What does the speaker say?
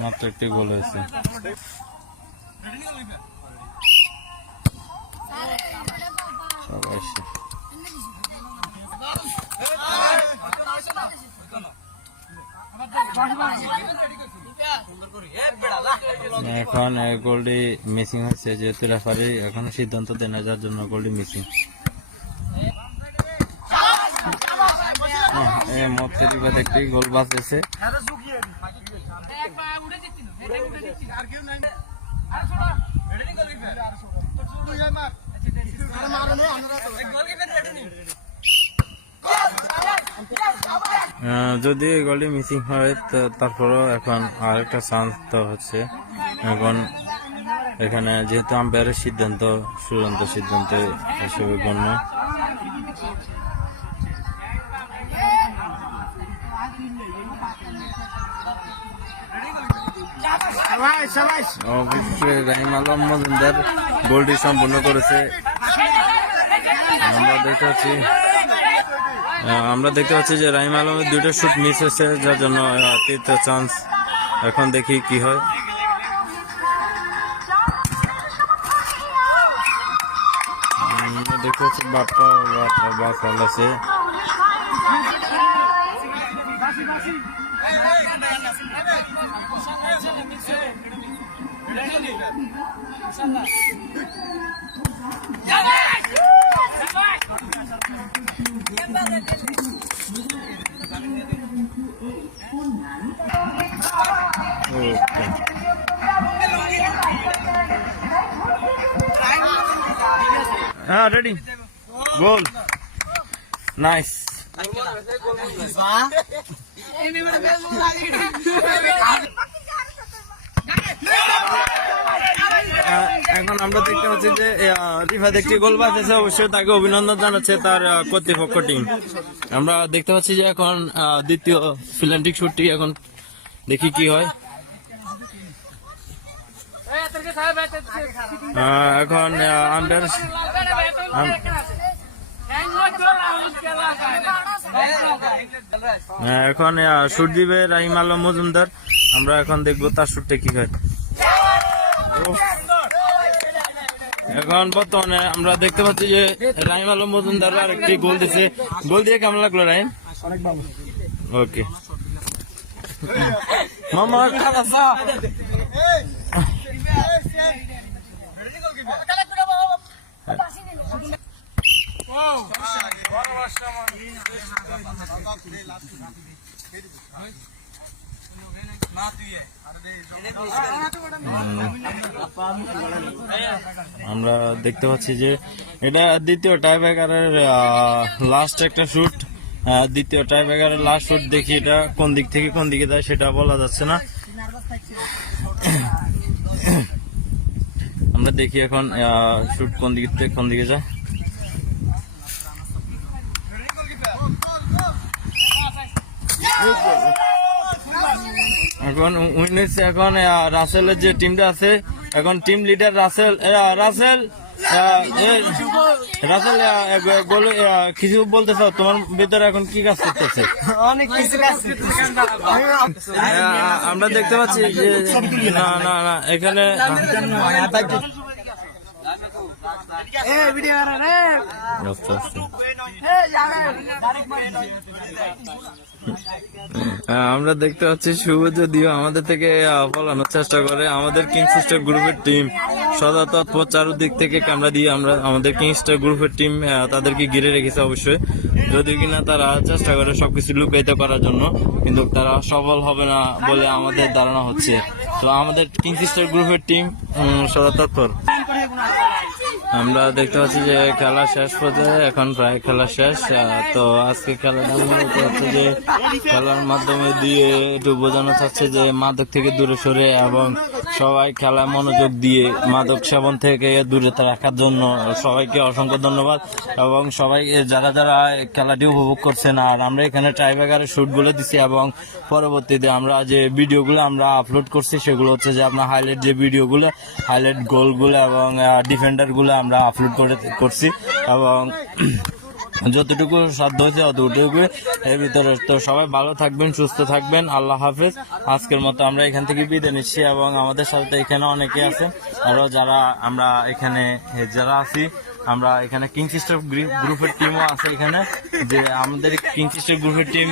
মাত্র একটি গোল হয়েছে। সবাই এখন এই গোলটি মিসিং হচ্ছে যেহেতু রেফারি এখন সিদ্ধান্ত দেন যার জন্য গোলটি মিসিং একটি গোল বাঁচেছে আহ, যদি এই গোলটি মিসিং হয় তারপরেও এখন আরেকটা চান্স তো হচ্ছে। এখন এখানে যেহেতু আম্পায়ারের সিদ্ধান্ত, চূড়ান্ত সিদ্ধান্ত হিসেবে গণ্য। অবশ্যই মজুমদার গোলটি সম্পূর্ণ করেছে। আমরা দেখতে পাচ্ছি আমরা দেখতে পাচ্ছি যে রাহিম আলমের দুটো শুট মিস হয়েছে যার জন্য তৃতীয় চান্স এখন দেখি কি হয় দেখতে পাচ্ছি ওকে হ্যাঁ রেডি গোল নাইস এখন আমরা দেখতে পাচ্ছি যে রিফাত একটি গোল বাজেছে অবশ্যই তাকে অভিনন্দন জানাচ্ছে তার কর্তৃপক্ষ টিম আমরা দেখতে পাচ্ছি যে এখন দ্বিতীয় ফিল্যান্টিক শুটটি এখন দেখি কি হয়। এখন আন্ডার এখন দিবে রাহিম আলম মজুমদার। আমরা এখন দেখব তার শুটটা কি হয়। এখন বর্তমানে আমরা দেখতে পাচ্ছি যে রাহিম আলম মজুমদার আর একটি গোল দিছে। গোল দিয়ে কেমন লাগল রাহিম? ওকে মামা আমরা দেখতে পাচ্ছি যে এটা দ্বিতীয় টাই ব্রেকারের লাস্ট একটা শুট দ্বিতীয় টাই ব্রেকারের লাস্ট শুট দেখি এটা কোন দিক থেকে কোন দিকে যায় সেটা বলা যাচ্ছে না। আমরা দেখি এখন শুট কোন দিক থেকে কোন দিকে যায়। এখন উইনেস এখন রাসেলের যে টিমটা আছে, এখন team leader Russell Russell! Russell আহ, বলে কিছু বলতে চাও? তোমার ভিতরে এখন কি কাজ করতেছে? অনেক কিছু আমরা দেখতে পাচ্ছি যে না না না এখানে যাবে। আহ, আমরা দেখতে পাচ্ছি শুভ যদিও আমাদের থেকে আহ, পালানোর চেষ্টা করে। আমাদের কিংস্টার গ্রুপের টিম সদা তৎপর চারদিক থেকে ক্যামেরা দিয়ে আমরা আমাদের কিংস্টার গ্রুপের টিম তাদেরকে ঘিরে রেখেছে অবশ্যই। যদি কিনা তারা চেষ্টা করে সবকিছু লুকাইতে করার জন্য, কিন্তু তারা সফল হবে না বলে আমাদের ধারণা হচ্ছে। তো আমাদের কিংস্টার গ্রুপের টিম সদা তৎপর আমরা দেখতে পাচ্ছি যে খেলা শেষ পর্যায়ে এখন প্রায় খেলা শেষ তো আজকে খেলাটা হচ্ছে যে খেলার মাধ্যমে দিয়ে একটু বোঝানো চাচ্ছে যে মাদক থেকে দূরে সরে এবং সবাই খেলায় মনোযোগ দিয়ে মাদক সেবন থেকে দূরে রাখার জন্য সবাইকে অসংখ্য ধন্যবাদ এবং সবাই যারা যারা খেলাটি উপভোগ করছেন, আর আমরা এখানে ট্রাইব্যাগারের শুটগুলো দিছি এবং পরবর্তীতে আমরা যে ভিডিওগুলো আমরা আপলোড করছি, সেগুলো হচ্ছে যে আপনার হাইলাইট যে ভিডিওগুলো হাইলাইট গোলগুলো এবং ডিফেন্ডারগুলো আমরা আপলোড করে, করছি এবং যতটুকু সাধ্য হয়েছে অতটুকু এর ভিতরে তো সবাই ভালো থাকবেন, সুস্থ থাকবেন। আল্লাহ হাফেজ। আজকের মতো আমরা এখান থেকে বিদায় নিচ্ছি এবং আমাদের সাথে এখানে অনেকে আছেন। আরও যারা আমরা এখানে, যারা আছি, আমরা এখানে কিং সিস্টার গ্রুপের টিমও আছে এখানে। যে আমাদের কিং সিস্টার গ্রুপের টিম